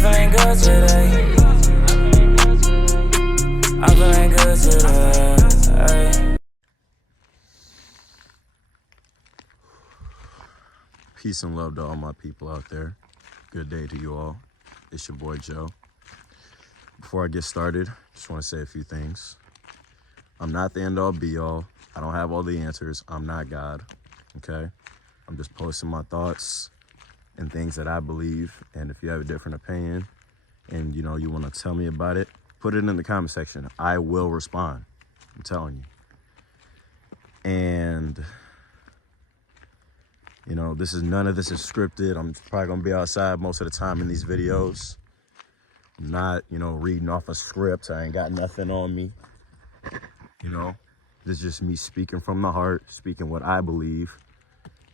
feeling good today. I'm feeling good today. Peace and love to all my people out there. Good day to you all. It's your boy Joe. Before I get started, just want to say a few things. I'm not the end all be all. I don't have all the answers. I'm not God, okay? I'm just posting my thoughts and things that I believe. And if you have a different opinion and you want to tell me about it, put it in the comment section. I will respond. I'm telling you. And none of this is scripted. I'm probably gonna be outside most of the time in these videos. I'm not, reading off a script. I ain't got nothing on me. This is just me speaking from the heart, speaking what I believe.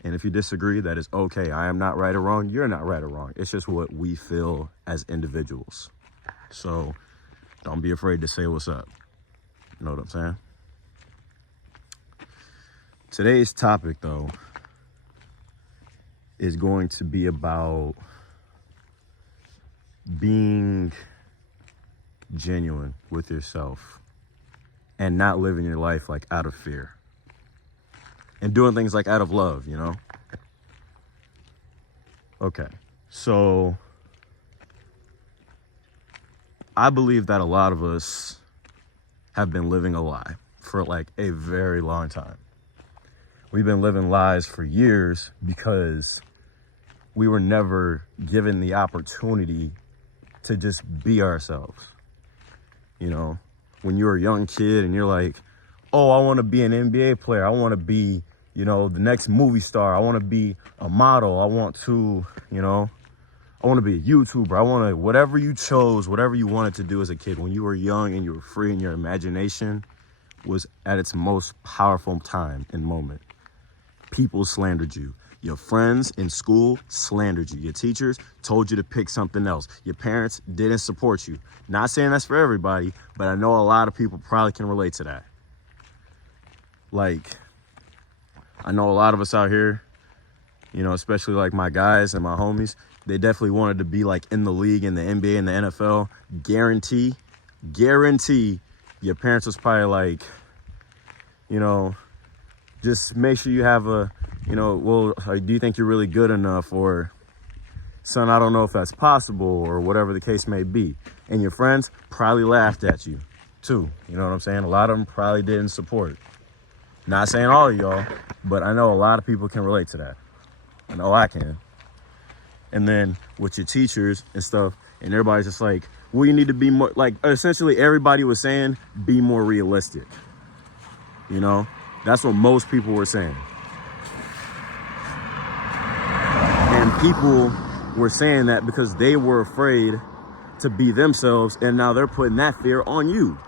And if you disagree, that is okay. I am not right or wrong. You're not right or wrong. It's just what we feel as individuals. So don't be afraid to say what's up. You know what I'm saying? Today's topic, though, is going to be about being genuine with yourself and not living your life like out of fear and doing things like out of love, Okay, so I believe that a lot of us have been living a lie for like a very long time. We've been living lies for years because we were never given the opportunity to just be ourselves. When you're a young kid and you're like, oh, I want to be an NBA player. I want to be, the next movie star. I want to be a model. I want to be a YouTuber. I want to, whatever you chose, whatever you wanted to do as a kid, when you were young and you were free and your imagination was at its most powerful time and moment. People slandered you. Your friends in school slandered you. Your teachers told you to pick something else. Your parents didn't support you. Not saying that's for everybody, but I know a lot of people probably can relate to that. Like, I know a lot of us out here, especially like my guys and my homies, they definitely wanted to be like in the league, in the NBA, and the NFL. Guarantee, your parents was probably like, just make sure you have a, do you think you're really good enough? Or, son, I don't know if that's possible, or whatever the case may be. And your friends probably laughed at you too. You know what I'm saying? A lot of them probably didn't support. Not saying all of y'all, but I know a lot of people can relate to that. I know I can. And then with your teachers and stuff, and everybody's just like, well, you need to be more, like, essentially everybody was saying, be more realistic. That's what most people were saying. And people were saying that because they were afraid to be themselves, and now they're putting that fear on you.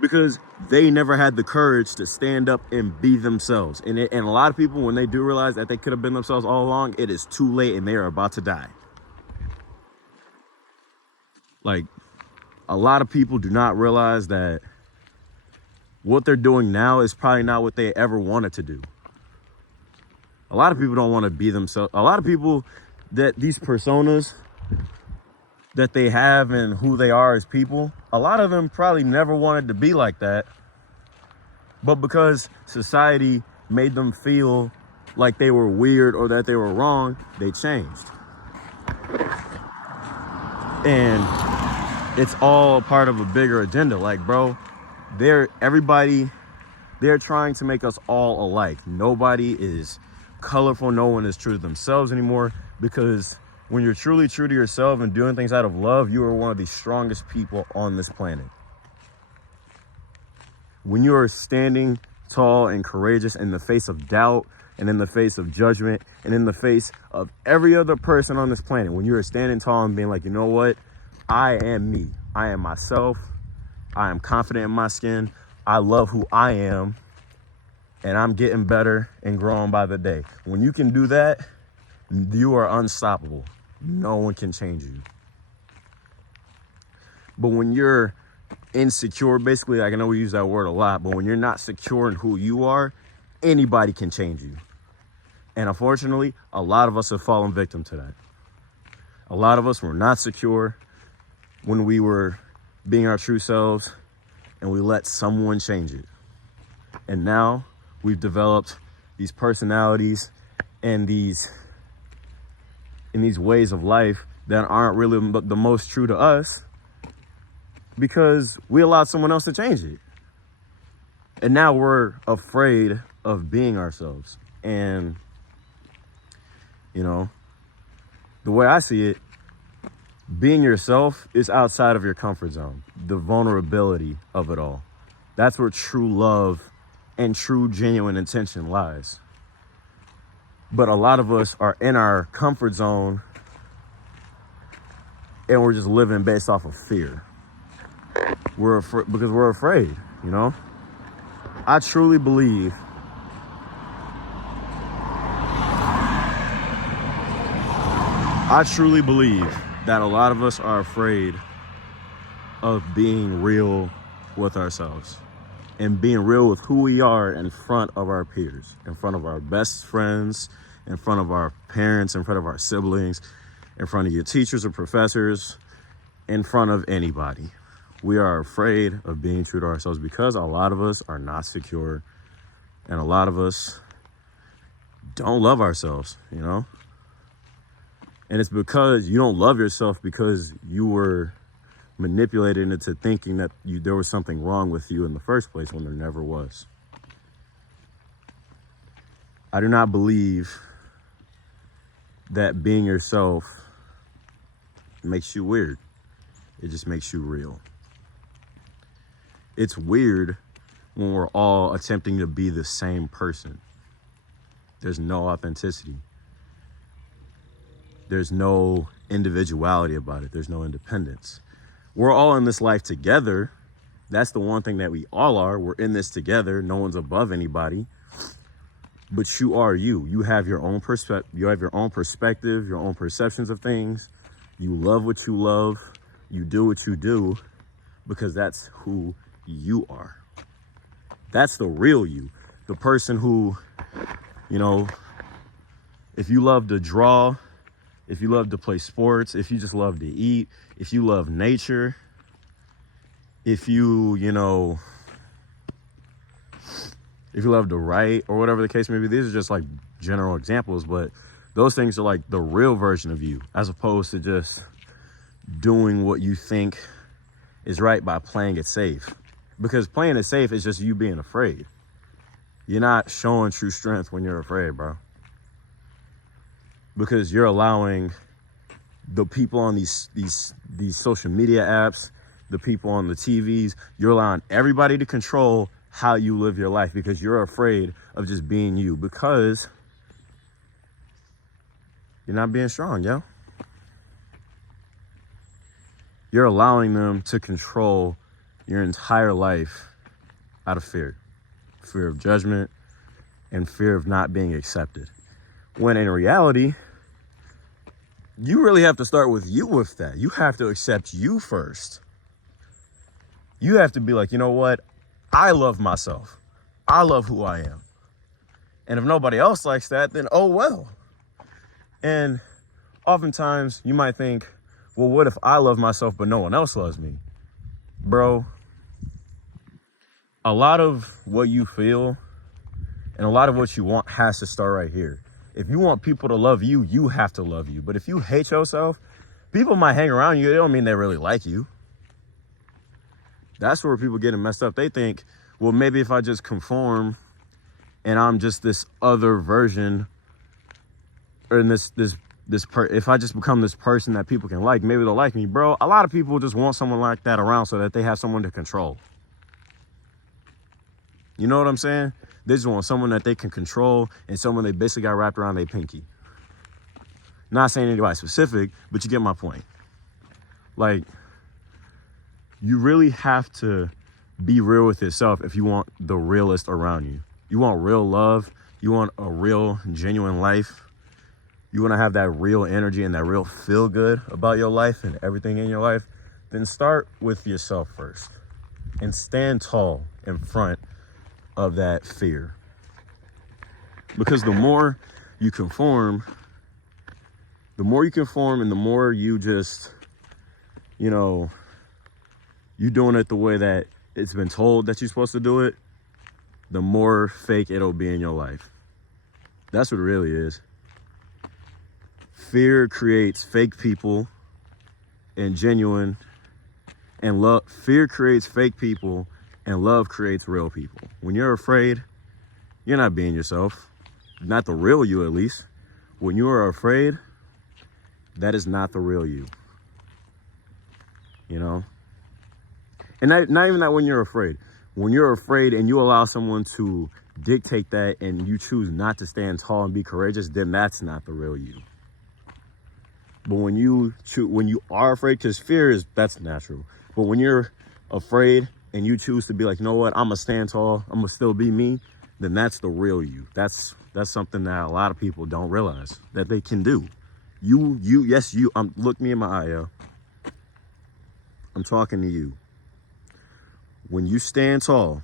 Because they never had the courage to stand up and be themselves. And a lot of people, when they do realize that they could have been themselves all along, it is too late and they are about to die. Like, a lot of people do not realize that what they're doing now is probably not what they ever wanted to do. A lot of people don't want to be themselves. A lot of people, that these personas that they have and who they are as people, a lot of them probably never wanted to be like that. But because society made them feel like they were weird or that they were wrong, they changed. And it's all part of a bigger agenda. Like, bro, they're trying to make us all alike. Nobody is colorful. No one is true to themselves anymore, because when you're truly true to yourself and doing things out of love, you are one of the strongest people on this planet. When you are standing tall and courageous in the face of doubt and in the face of judgment and in the face of every other person on this planet, when you are standing tall and being like, you know what? I am me. I am myself. I am confident in my skin. I love who I am. And I'm getting better and growing by the day. When you can do that, you are unstoppable. No one can change you. But when you're insecure, basically, like, I know we use that word a lot, but when you're not secure in who you are, anybody can change you. And unfortunately, a lot of us have fallen victim to that. A lot of us were not secure when we were being our true selves, and we let someone change it. And now we've developed these personalities and these ways of life that aren't really the most true to us because we allowed someone else to change it. And now we're afraid of being ourselves. And, you know, the way I see it, being yourself is outside of your comfort zone, the vulnerability of it all. That's where true love and true genuine intention lies. But a lot of us are in our comfort zone and we're just living based off of fear. Because we're afraid, you know? I truly believe that a lot of us are afraid of being real with ourselves and being real with who we are in front of our peers, in front of our best friends, in front of our parents, in front of our siblings, in front of your teachers or professors, in front of anybody. We are afraid of being true to ourselves because a lot of us are not secure and a lot of us don't love ourselves, you know? And it's because you don't love yourself because you were manipulated into thinking that there was something wrong with you in the first place when there never was. I do not believe that being yourself makes you weird. It just makes you real. It's weird when we're all attempting to be the same person. There's no authenticity. There's no individuality about it. There's no independence. We're all in this life together. That's the one thing that we all are. We're in this together. No one's above anybody. But you are you. You have your own perspective. You have your own perspective, your own perceptions of things. You love what you love. You do what you do because that's who you are. That's the real you. The person who, you know, if you love to draw, if you love to play sports, if you just love to eat, if you love nature, if you love to write or whatever the case may be, these are just like general examples, but those things are like the real version of you as opposed to just doing what you think is right by playing it safe. Because playing it safe is just you being afraid. You're not showing true strength when you're afraid, bro. Because you're allowing the people on these social media apps, the people on the TVs, you're allowing everybody to control how you live your life because you're afraid of just being you because you're not being strong, yo. You're allowing them to control your entire life out of fear of judgment and fear of not being accepted. When in reality, you really have to start with you with that. You have to accept you first. You have to be like, you know what? I love myself. I love who I am. And if nobody else likes that, then oh well. And oftentimes you might think, well, what if I love myself but no one else loves me? Bro, a lot of what you feel and a lot of what you want has to start right here. If you want people to love you, you have to love you. But if you hate yourself, people might hang around you. They don't mean they really like you. That's where people get messed up. They think, well, maybe if I just conform and I'm just this other version or in if I just become this person that people can like, maybe they'll like me. Bro, a lot of people just want someone like that around so that they have someone to control. You know what I'm saying? They just want someone that they can control and someone they basically got wrapped around their pinky. Not saying anybody specific, but you get my point. Like, you really have to be real with yourself if you want the realest around you. You want real love. You want a real, genuine life. You want to have that real energy and that real feel good about your life and everything in your life. Then start with yourself first and stand tall in front of that fear. Because the more you conform, The more you conform and the more you just, you know, you doing it the way that it's been told that you're supposed to do it, the more fake it'll be in your life. That's what it really is. Fear creates fake people and genuine, and love. Fear creates fake people and love creates real people. When you're afraid, you're not being yourself. Not the real you, at least. When you are afraid, that is not the real you. You know? And not even that when you're afraid. When you're afraid and you allow someone to dictate that and you choose not to stand tall and be courageous, then that's not the real you. But when you are afraid, because that's natural. But when you're afraid and you choose to be like, you know what, I'm gonna stand tall, I'm gonna still be me, then that's the real you. That's something that a lot of people don't realize that they can do. Look me in my eye, yo. I'm talking to you. When you stand tall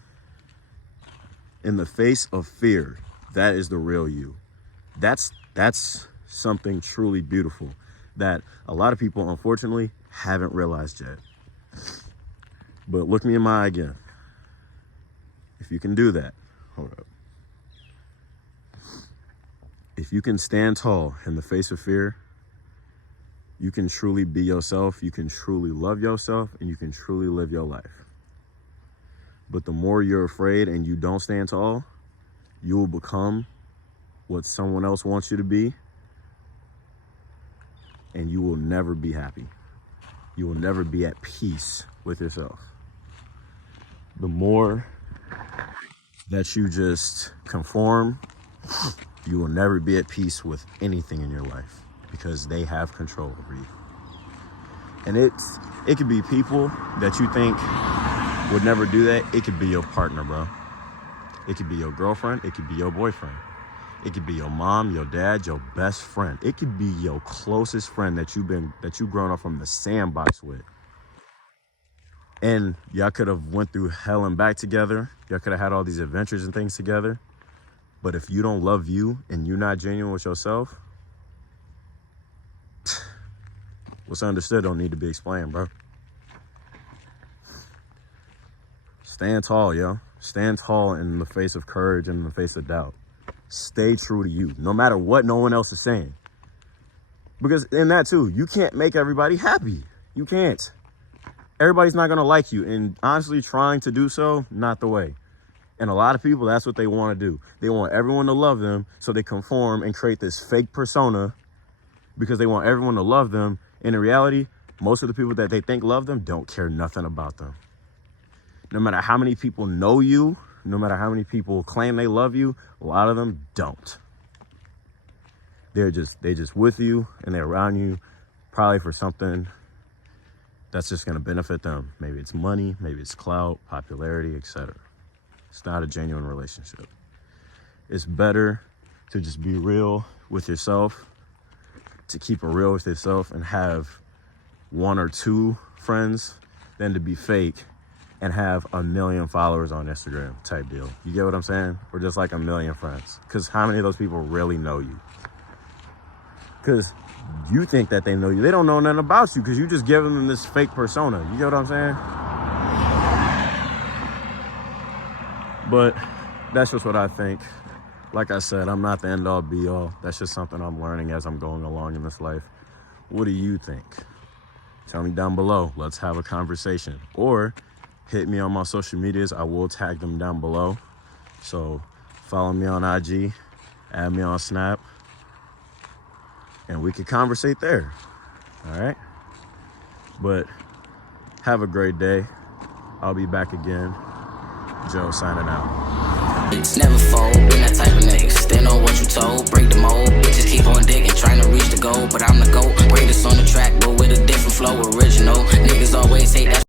in the face of fear, that is the real you. That's something truly beautiful that a lot of people, unfortunately, haven't realized yet. But look me in my eye again. If you can do that, hold up. If you can stand tall in the face of fear, you can truly be yourself, you can truly love yourself, and you can truly live your life. But the more you're afraid and you don't stand tall, you will become what someone else wants you to be, and you will never be happy. You will never be at peace with yourself. The more that you just conform, you will never be at peace with anything in your life because they have control over you. And it could be people that you think would never do that. It could be your partner, bro. It could be your girlfriend. It could be your boyfriend. It could be your mom, your dad, your best friend. It could be your closest friend that you've grown up from the sandbox with. And y'all could have went through hell and back together. Y'all could have had all these adventures and things together. But if you don't love you and you're not genuine with yourself, what's understood don't need to be explained, bro. Stand tall, yo. Stand tall in the face of courage and in the face of doubt. Stay true to you, no matter what no one else is saying. Because in that too, you can't make everybody happy. You can't. Everybody's not gonna like you. And honestly, trying to do so, not the way. And a lot of people, that's what they want to do. They want everyone to love them, so they conform and create this fake persona because they want everyone to love them. And in reality, most of the people that they think love them don't care nothing about them. No matter how many people know you, no matter how many people claim they love you, a lot of them don't. They just with you and they're around you probably for something that's just gonna benefit them. Maybe it's money, maybe it's clout, popularity, etc. It's not a genuine relationship. It's better to just be real with yourself, to keep it real with yourself and have one or two friends than to be fake and have 1 million followers on Instagram type deal. You get what I'm saying? Or just like 1 million friends. Because how many of those people really know you? Because you think that they know you. They don't know nothing about you because you just give them this fake persona. You get what I'm saying? But that's just what I think. Like I said, I'm not the end all be all. That's just something I'm learning as I'm going along in this life. What do you think? Tell me down below. Let's have a conversation. Or hit me on my social medias. I will tag them down below. So follow me on IG, add me on Snap, and we could conversate there. All right? But have a great day. I'll be back again. Joe signing out. Never fold.